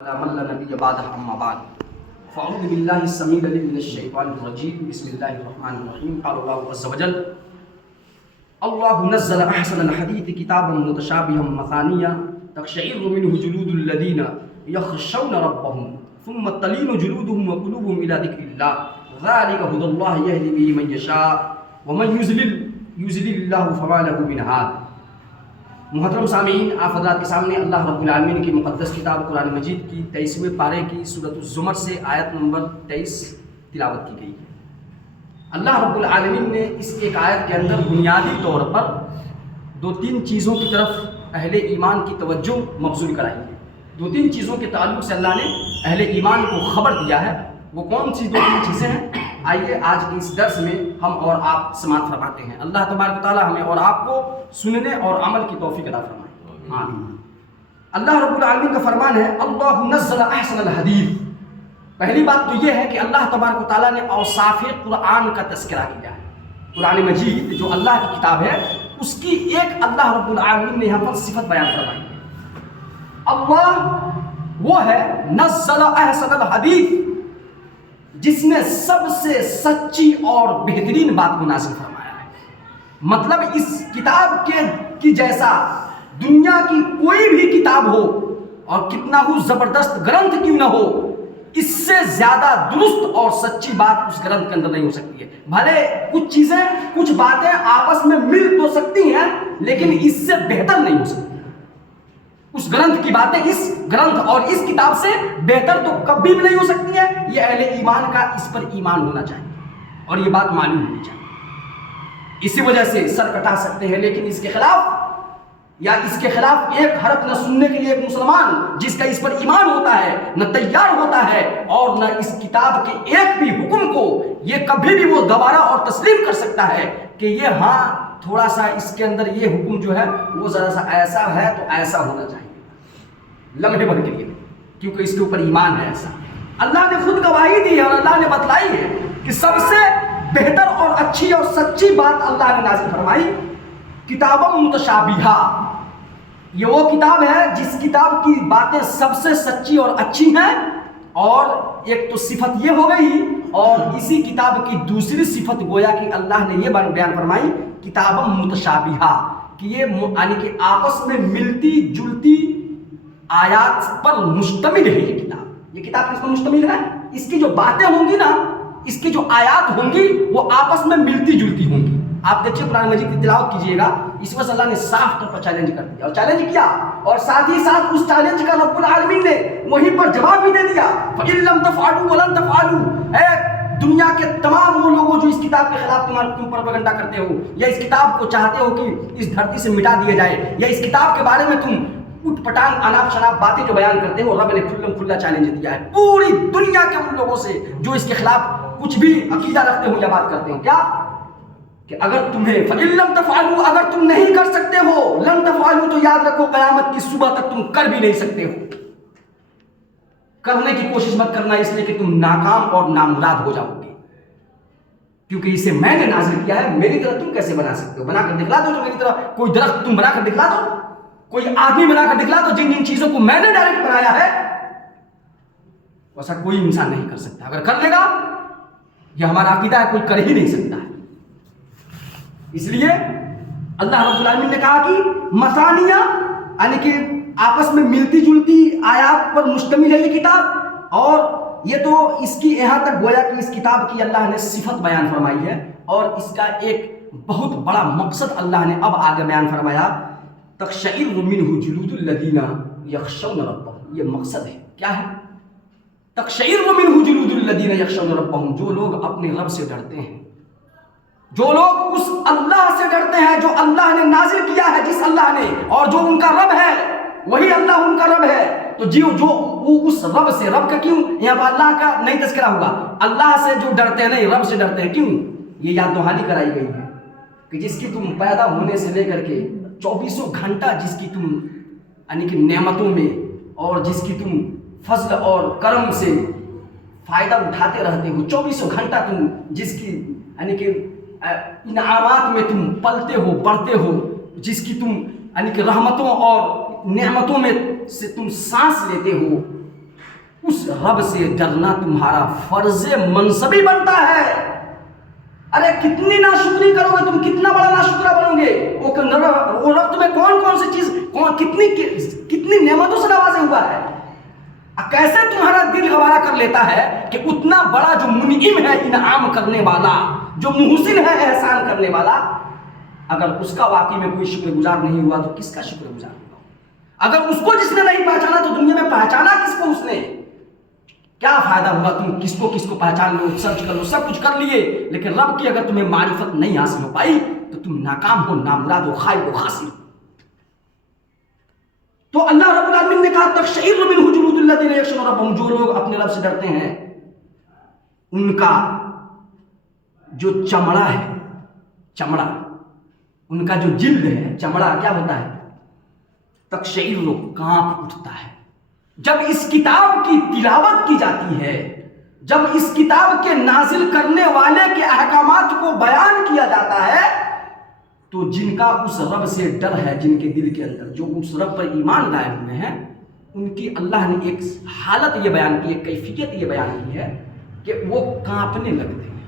من لا نبي بعده أما بعد فأعوذ بالله السميع العليم من الشيطان الرجيم بسم الله الرحمن الرحيم قال الله عز وجل الله نزل أحسن الحديث كتابا متشابها مثانيا تقشعر منه جلود الذين يخشون ربهم ثم تلين جلودهم وقلوبهم إلى ذكر الله ذلك هدى الله يهدي به من يشاء ومن يضلل الله فما له من هاد. محترم سامعین، آپ حضرات کے سامنے اللہ رب العالمین کی مقدس کتاب قرآن مجید کی 23ویں پارے کی سورۃ الزمر سے آیت نمبر 23 تلاوت کی گئی ہے۔ اللہ رب العالمین نے اس ایک آیت کے اندر بنیادی طور پر دو تین چیزوں کی طرف اہل ایمان کی توجہ مبذول کرائی ہے۔ دو تین چیزوں کے تعلق سے اللہ نے اہل ایمان کو خبر دیا ہے۔ وہ کون سی دو تین چیزیں ہیں؟ آئیے آج کے اس درس میں ہم اور آپ سماعت فرماتے ہیں۔ اللہ تبارک و تعالی ہمیں اور آپ کو سننے اور عمل کی توفیق عطا فرمائے، آمین۔ اللہ رب العالمین کا فرمان ہے اللہ نزل احسن الحدیث۔ پہلی بات تو یہ ہے کہ اللہ تبارک و تعالی نے اوصاف قرآن کا تذکرہ کیا ہے۔ قرآن مجید جو اللہ کی کتاب ہے اس کی ایک اللہ رب العالمین نے یہاں پر صفت بیان فرمائی ہے۔ اللہ وہ ہے نزل احسن الحدیث، جس نے سب سے سچی اور بہترین بات کو نازل فرمایا ہے۔ مطلب اس کتاب کی جیسا دنیا کی کوئی بھی کتاب ہو اور کتنا ہو زبردست گرنتھ کیوں نہ ہو، اس سے زیادہ درست اور سچی بات اس گرنتھ کے اندر نہیں ہو سکتی ہے۔ بھلے کچھ چیزیں کچھ باتیں آپس میں مل تو سکتی ہیں لیکن اس سے بہتر نہیں ہو سکتی۔ اس گرنتھ کی باتیں اس گرنتھ اور اس کتاب سے بہتر تو کبھی بھی نہیں ہو سکتی ہے۔ یہ اہل ایمان کا اس پر ایمان ہونا چاہیے اور یہ بات معلوم ہونی چاہیے۔ اسی وجہ سے سر کٹا سکتے ہیں لیکن اس کے خلاف ایک حرف نہ سننے کے لیے ایک مسلمان جس کا اس پر ایمان ہوتا ہے نہ تیار ہوتا ہے اور نہ اس کتاب کے ایک بھی حکم کو یہ کبھی بھی وہ دوبارہ اور تسلیم کر سکتا ہے کہ یہ ہاں تھوڑا سا اس کے اندر یہ حکم جو ہے وہ ذرا سا ایسا ہے تو ایسا ہونا چاہیے، لمحے بھر کے لیے، کیونکہ اس کے اوپر ایمان ہے۔ ایسا اللہ نے خود گواہی دی ہے اور اللہ نے بتلائی ہے کہ سب سے بہتر اور اچھی اور سچی بات اللہ نے نازل فرمائی کتاب متشابہہ۔ یہ وہ کتاب ہے جس کتاب کی باتیں سب سے سچی اور اچھی ہیں، اور ایک تو صفت یہ ہو گئی اور اسی کتاب کی دوسری صفت گویا کہ اللہ نے یہ بیان فرمائی کتاب متشابہہ کہ یہ یعنی کہ آپس میں ملتی جلتی آیات پر مشتمل ہے۔ یہ کتاب کس پر مشتمل ہے؟ اس کی جو باتیں ہوں گی نا، اس کی جو آیات ہوں گی وہ آپس میں ملتی جلتی ہوں گی۔ آپ دیکھیے قرآن مجید کی تلاوت کیجئے گا، اس وقت اللہ نے صاف طور پر چیلنج کر دیا اور چیلنج کیا، اور ساتھ ہی ساتھ اس چیلنج کا رب العالمین نے وہیں پر جواب بھی دے دیا فَإِن لَمْ تَفْعَلُوا وَلَن تَفْعَلُوا۔ اے دنیا کے تمام وہ لوگوں جو اس کتاب کے خلاف تم پروپیگنڈا کرتے ہو یا اس کتاب کو چاہتے ہو کہ اس دھرتی سے مٹا دیا جائے یا اس کتاب کے بارے میں تم اٹھ پٹانگ اناپ شناپ باتیں جو بیان کرتے ہو، رب نے کھلا چیلنج دیا ہے پوری دنیا کے ان لوگوں سے جو اس کے خلاف کچھ بھی عقیدہ رکھتے ہو یا بات کرتے ہو۔ کیا کہ اگر تمہیں فَإِن لَمْ تَفْعَلُوا، اگر تم نہیں کر سکتے ہو، لَن تَفْعَلُوا تو یاد رکھو قیامت کی صبح تک تم کر بھی نہیں سکتے ہو۔ کرنے کی کوشش مت کرنا اس لیے کہ تم ناکام اور نامراد ہو جاؤ گے، کیونکہ اسے میں نے نازل کیا ہے، میری طرح تم کیسے بنا سکتے ہو؟ بنا کر دکھلا دو جو میری طرح کوئی درخت تم بنا کر دکھلا دو، کوئی آدمی بنا کر دکھلا دو، جن چیزوں کو میں نے ڈائریکٹ بنایا ہے ویسا کوئی انسان نہیں کر سکتا۔ اگر کر لے گا یہ ہمارا عقیدہ ہے، کوئی کر ہی نہیں سکتا ہے۔ اس لیے اللہ رب العالمین نے کہا کہ مثانیہ یعنی کہ آپس میں ملتی جلتی آیات پر مشتمل ہے یہ کتاب، اور یہ تو اس کی یہاں تک گویا کہ اس کتاب کی اللہ نے صفت بیان فرمائی ہے، اور اس کا ایک بہت بڑا مقصد اللہ نے اب آگے بیان فرمایا تقشعر منہ جلود الذین یخشون ربہم۔ یہ مقصد ہے، کیا ہے؟ تقشعر منہ جلود الذین یخشون ربہم، جو لوگ اپنے رب سے ڈرتے ہیں، جو لوگ اس اللہ سے ڈرتے ہیں جو اللہ نے نازل کیا ہے، جس اللہ نے، اور جو ان کا رب ہے وہی اللہ ان کا رب ہے، تو جو وہ اس رب سے، رب کا کیوں یہاں پر اللہ کا نہیں تذکرہ ہوگا، اللہ سے جو ڈرتے ہیں نہیں رب سے ڈرتے ہیں، کیوں؟ یہ یاد دہانی کرائی گئی ہے کہ جس کی تم پیدا ہونے سے لے کر کے 24 گھنٹہ جس کی تم یعنی کہ نعمتوں میں اور جس کی تم فضل اور کرم سے فائدہ اٹھاتے رہتے ہو، 24 گھنٹہ تم جس کی یعنی کہ انعامات میں تم پلتے ہو بڑھتے ہو، جس کی تم یعنی کہ رحمتوں اور نعمتوں میں سے تم سانس لیتے ہو، رب سے ڈرنا تمہارا فرض منصبی بنتا ہے۔ ارے کتنی ناشکری کرو گے تم، کتنا بڑا ناشکرا بنو گے؟ وہ رب تمہیں کون کون سی چیز، کتنی نعمتوں سے نوازے ہوا ہے۔ کیسے تمہارا دل گوارا کر لیتا ہے کہ اتنا بڑا جو منعم ہے، انعام کرنے والا، جو محسن ہے، احسان کرنے والا، اگر اس کا واقعی میں کوئی شکر گزار نہیں ہوا تو کس کا شکر گزار ہوگا؟ اگر اس کو جس نے نہیں پہچانا تو دنیا میں پہچانا کس کو اس نے؟ کیا فائدہ ہوا؟ تم کس کو پہچان لو، سرچ کر لو، سب کچھ کر لیے، لیکن رب کی اگر تمہیں معرفت نہیں حاصل ہو پائی تو تم ناکام ہو، نامراد ہو، خائب ہو، خاسر ہو۔ تو اللہ رب العالمین نے کہا تقشعر منہ جلود الذین یخشون ربہم، جو لوگ اپنے رب سے ڈرتے ہیں ان کا جو چمڑا ہے، چمڑا ان کا جو جلد ہے، چمڑا کیا ہوتا ہے؟ تقشعر، کانپ اٹھتا ہے۔ جب اس کتاب کی تلاوت کی جاتی ہے، جب اس کتاب کے نازل کرنے والے کے احکامات کو بیان کیا جاتا ہے، تو جن کا اس رب سے ڈر ہے، جن کے دل کے اندر جو اس رب پر ایمان لائے ہوئے ہیں، ان کی اللہ نے ایک حالت یہ بیان کی، ایک کیفیت یہ بیان کی ہے کہ وہ کانپنے لگتے ہیں،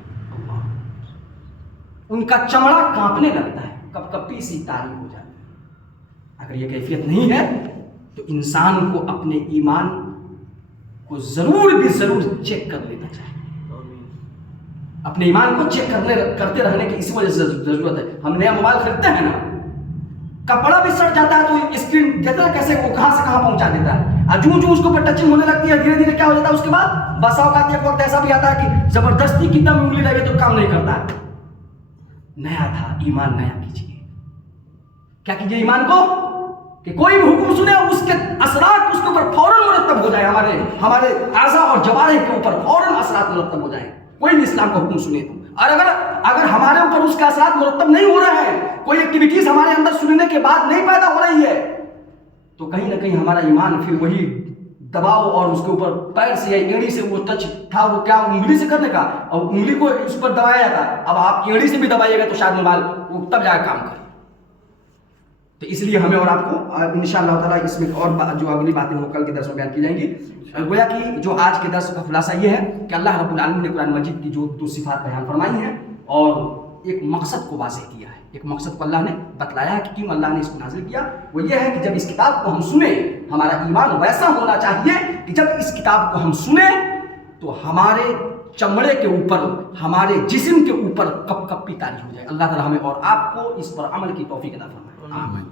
ان کا چمڑا کانپنے لگتا ہے، کپ کپی سی تاری ہو جاتی ہے۔ اگر یہ کیفیت نہیں ہے تو انسان کو اپنے ایمان کو ضرور چیک کر لینا چاہیے۔ اپنے ایمان کو چیک کرتے رہنے کی اسی وجہ سے ضرورت ہے۔ ہم نیا موبائل خریدتے ہیں نا، کپڑا بھی سڑ جاتا ہے تو اسکرین دیتا ہے کیسے، وہ کہاں سے کہاں پہنچا دیتا ہے، جو اس کو پر ٹچنگ ہونے لگتی ہے، دھیرے دھیرے کیا ہو جاتا ہے، اس کے بعد بسا اوقات ایک وقت ایسا بھی آتا ہے کہ زبردستی کتنا بھی انگلی لگے تو کام نہیں کرتا ہے۔ نیا تھا، ایمان نیا کیجیے۔ کیا کیجیے ایمان کو؟ کہ کوئی بھی حکم سنے اور اس کے اثرات اس کے اوپر فوراً مرتب ہو جائے، ہمارے اعضاء اور جوارح کے اوپر فوراً اثرات مرتب ہو جائیں۔ کوئی بھی اسلام کا حکم سنے تو، اور اگر ہمارے اوپر اس کے اثرات مرتب نہیں ہو رہے ہیں، کوئی ایکٹیویٹیز ہمارے اندر سننے کے بعد نہیں پیدا ہو رہی ہے، تو کہیں نہ کہیں ہمارا ایمان پھر وہی دباؤ، اور اس کے اوپر پیر سے یا ایڑی سے وہ ٹچ تھا، وہ کیا انگلی سے کرنے کا، اور انگلی کو اس پر دبایا جاتا، اب آپ ایڑی سے بھی دبائیے گا تو شاید موبائل وہ تب جا کے کام کرے۔ تو اس لیے ہمیں اور آپ کو انشاءاللہ تعالیٰ اس میں اور جو اگلی باتیں وہ کل کے درس میں بیان کی جائیں گی۔ گویا کہ جو آج کے درس کا خلاصہ یہ ہے کہ اللہ رب العالمین نے قرآن مجید کی جو دو صفات بیان فرمائی ہیں اور ایک مقصد کو واضح کیا ہے، ایک مقصد کو اللہ نے بتلایا ہے کہ کیوں اللہ نے اس کو نازل کیا، وہ یہ ہے کہ جب اس کتاب کو ہم سنیں، ہمارا ایمان ویسا ہونا چاہیے کہ جب اس کتاب کو ہم سنیں تو ہمارے چمڑے کے اوپر، ہمارے جسم کے اوپر کپ کپی طاری ہو جائے۔ اللہ تعالیٰ ہمیں اور آپ کو اس پر عمل کی توفیق عطا فرمائے۔ آمین۔